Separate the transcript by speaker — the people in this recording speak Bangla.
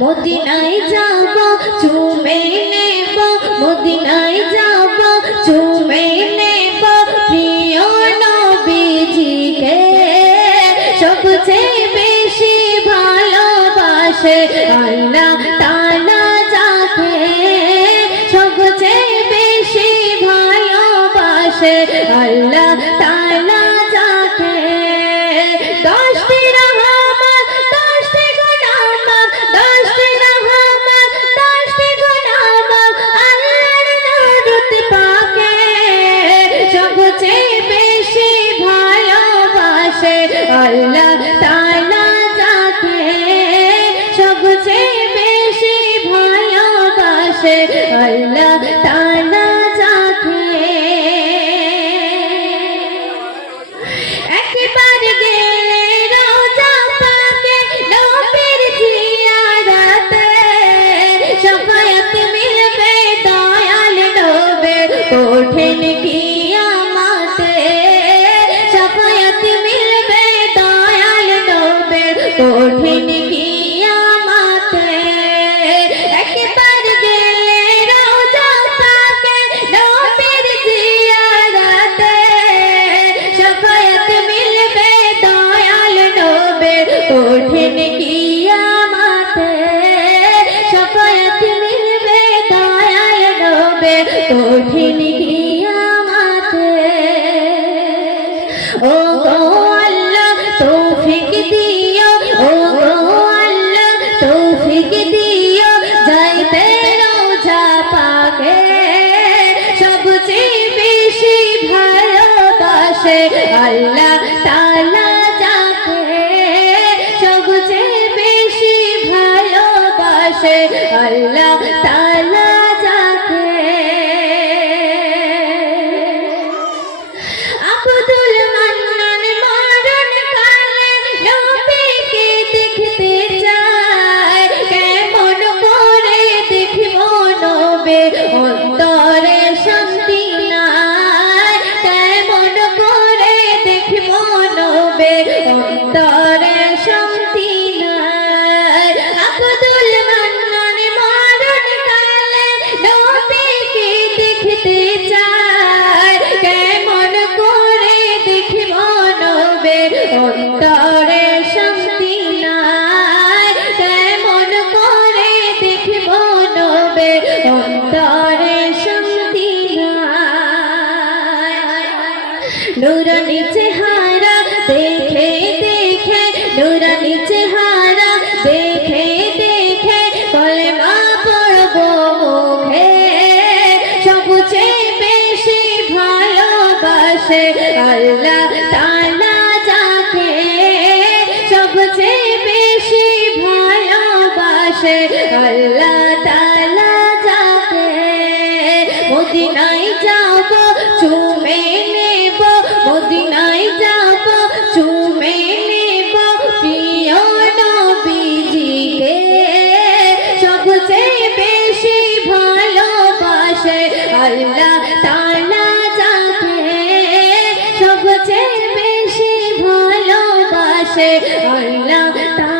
Speaker 1: মদিনায় যাব, চুমে নেব, মদিনায় যাব, চুমে নেব। প্রিয় নবীজিকে সবচেয়ে বেশি ভালোবাসে আল্লাহ তাআলা যাকে। সবচেয়ে বেশি ভালোবাসে আল্লাহ তাআলা লেখি ভালোবাসে আল্লাহ তালা যাকে সবচেয়ে বেশি ভালোবাসে। আল্লাহ তাআলা নুরানি চেহারা দেখে দেখে, নুরানি চেহারা দেখে দেখে কলেমা পড়ব মুখে। সবচেয়ে বেশি ভালোবাসে আল্লাহ তাআলা যাকে। সবচেয়ে বেশি ভালোবাসে আল্লাহ তাআলা যাকে। মদিনায় যাব চুমে মদিনায় যাব চুমে নেব আল্লাহ সবচেয়ে বেশি ভালোবাসে আল্লাহ